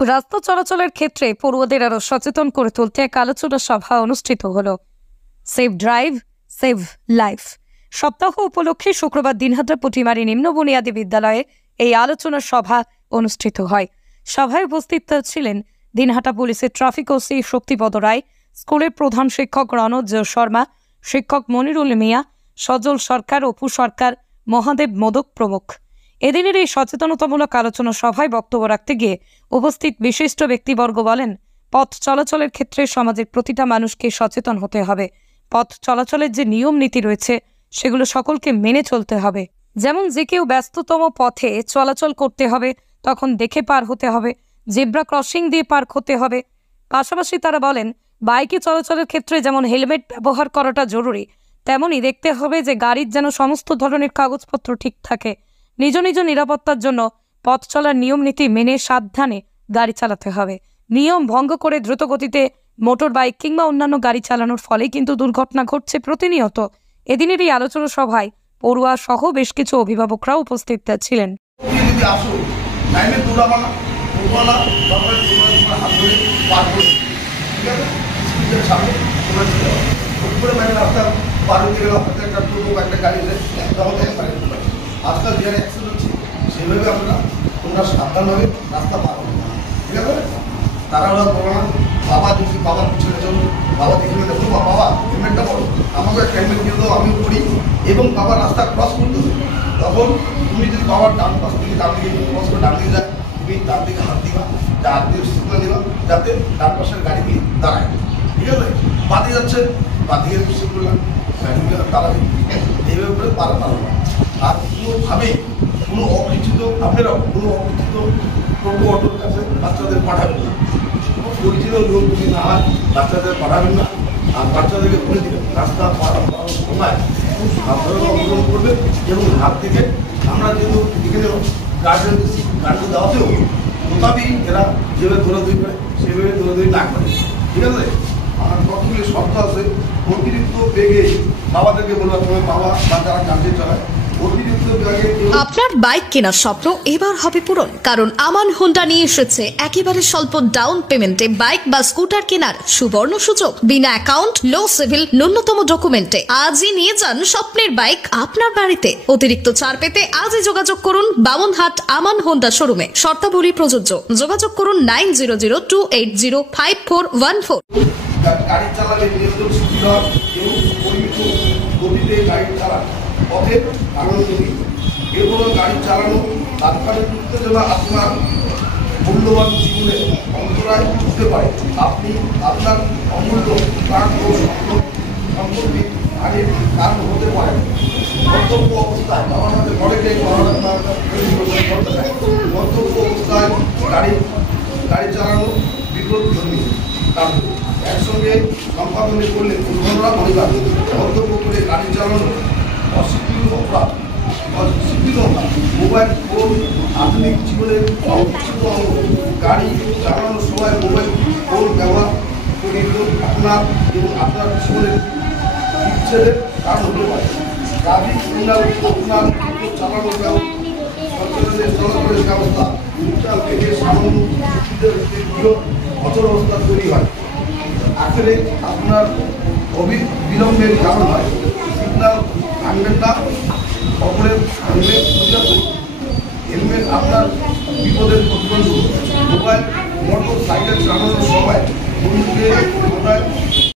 রাস্তা চলাচলের ক্ষেত্রে পড়ুয়াদের আরো সচেতন করে তুলতে এক আলোচনা সভা অনুষ্ঠিত হলো। সেভ ড্রাইভ সেভ লাইফ সপ্তাহ উপলক্ষে শুক্রবার দিনহাটা পুটিমারি নিম্ন বুনিয়াদী বিদ্যালয়ে এই আলোচনা সভা অনুষ্ঠিত হয়। সভায় উপস্থিত ছিলেন দিনহাটা পুলিশের ট্রাফিক ওসি শক্তিপদ রায়, স্কুলের প্রধান শিক্ষক রণজ শর্মা, শিক্ষক মনিরুল মিয়া, সজল সরকার, অপু সরকার, মহাদেব মোদক প্রমুখ। এদিনের এই সচেতনতামূলক আলোচনা সভায় বক্তব্য রাখতে গিয়ে উপস্থিত বিশিষ্ট ব্যক্তিবর্গ বলেন, পথ চলাচলের ক্ষেত্রে সমাজের প্রতিটা মানুষকে সচেতন হতে হবে। পথ চলাচলের যে নিয়ম নীতি রয়েছে সেগুলো সকলকে মেনে চলতে হবে। যেমন যে কেউ ব্যস্ততম পথে চলাচল করতে হবে তখন দেখে পার হতে হবে, জেব্রা ক্রসিং দিয়ে পার হতে হবে। পাশাপাশি তারা বলেন, বাইকে চলাচলের ক্ষেত্রে যেমন হেলমেট ব্যবহার করাটা জরুরি, তেমনই দেখতে হবে যে গাড়ির যেন সমস্ত ধরনের কাগজপত্র ঠিক থাকে। নিজ নিজ নিরাপত্তার জন্য পথ চলার নিয়ম নীতি মেনে সাবধানে গাড়ি চালাতে হবে। নিয়ম ভঙ্গ করে দ্রুত গতিতে মোটর বাইক কিংবা অন্যান্য গাড়ি চালানোর ফলে কিন্তু দুর্ঘটনা ঘটছে প্রতিনিয়ত। এদিনের এই আলোচনা সভায় পড়ুয়া সহ বেশ কিছু অভিভাবকরা উপস্থিত ছিলেন। আজকাল যে অ্যাক্সিডেন্ট হচ্ছে সেভাবে তোমরা সাবধানভাবে রাস্তা পার হবে, ঠিক আছে? তারা ওরা বলো না বাবা দেখি, বাবার পিছনে চলো, বাবা দেখলে দেখো বাবা হেলমেটটা পড়ো, আমাকে একটা হেলমেট দিয়ে দাও, আমিও পড়ি। এবং বাবা রাস্তা ক্রস করতেছে, তখন তুমি যদি বাবার ডান পাশ থেকে ডান দিকে ক্রস করে ডান দিকে যায়, তুমি ডান দিকে হাত দিবা, হাত দিয়ে সিগনাল দিবা যাতে ডান পাশের গাড়ি নিয়ে দাঁড়ায়, ঠিক আছে? বাদিয়ে যাচ্ছে, বাদিয়ে সিগনাল গাড়িগুলো দাঁড়াবে, এইভাবে করে পার পারো না। আর কোনোভাবেই কোনো অপরিচিত আপনারা কোনো অপরিচিত টোটো অটোর কাছে বাচ্চাদের পাঠাবেন না। কোনো পরিচিত লোক যদি না হয় বাচ্চাদের পাঠাবেন না। আর বাচ্চাদেরকে বলে দেবেন রাস্তা পার করার সময় খুব সাবধানে অবলম্বন করবে। এবং হাত থেকে আমরা যেহেতু এখানে গার্ডেন দেওয়াতেও তথাপি এরা যেভাবে দৌড়াদৌড়ি করে সেভাবে দৌড়াদৌড়ি না করে, ঠিক আছে? আমার কতগুলি শর্ত আছে। অতিরিক্ত বেগে বাবাদেরকে বলবো, তোমার বাবা বা যারা গাড়ি চালায় আপনার বাইক কেনার স্বপ্ন এবার হবে পূরণ, কারণ আমান হোন্ডা নিয়ে এসেছে একেবারে স্বল্প ডাউন পেমেন্টে বাইক বা স্কুটার কেনার সুবর্ণ সুযোগ। বিনা অ্যাকাউন্ট, লো সিভিল, ন্যূনতম ডকুমেন্টে আজই নিয়ে যান স্বপ্নের বাইক আপনার বাড়িতে। অতিরিক্ত ছাড় পেতে আজই যোগাযোগ করুন বামনহাট আমান হোন্ডা শোরুমে। শর্তাবলী প্রযোজ্য। যোগাযোগ করুন 9002805414। গাড়ি চালালে নিয়ন্ত্রণ শিথিল হয় এবং পরিমিত গতিতে গাড়ি চালান পথে আনন্দ নিন। এগুলো গাড়ি চালানো তাৎক্ষণিক উত্তেজনা আপনার মূল্যবান জীবনে অন্তরায় হতে পারে। আপনি আপনার অমূল্য প্রাণ ও সম্পত্তি হানির কারণ হতে পারেন। কর্তব্য অবস্থায় আমার সাথে অনেকেই কর্তব্য অবস্থায় গাড়ি চালানো বিপদজনক কারণ একসঙ্গে সম্পাদনে করলে দুর্ঘটনা পরিবার। কর্তব্য করে গাড়ি চালানো অস্বীকৃত অপরাধ। মোবাইল ফোন আধুনিক জীবনের অবিচ্ছেদ্য অঙ্গ। গাড়ি চালানোর সময় মোবাইল ফোন ব্যবহার করে আপনার এবং আপনার জীবনের বিচ্ছেদের কারণ হতে পারে। ট্রাফিক সিগন্যাল আপনার চালানোর চলাচলের ব্যবস্থা উচ্চাল থেকে সামান্য অচল অবস্থা তৈরি হয়। আখেরে আপনার বিলম্বের কারণ হয়। সিগন্যাল ভাঙবেন না, অপরের হেলমেট সুবিধা করুন। হেলমেট আপনার বিপদের প্রতিবন্ধক। মোবাইল মোটর সাইকেল চালানোর সময় বন্ধুকে মাথায়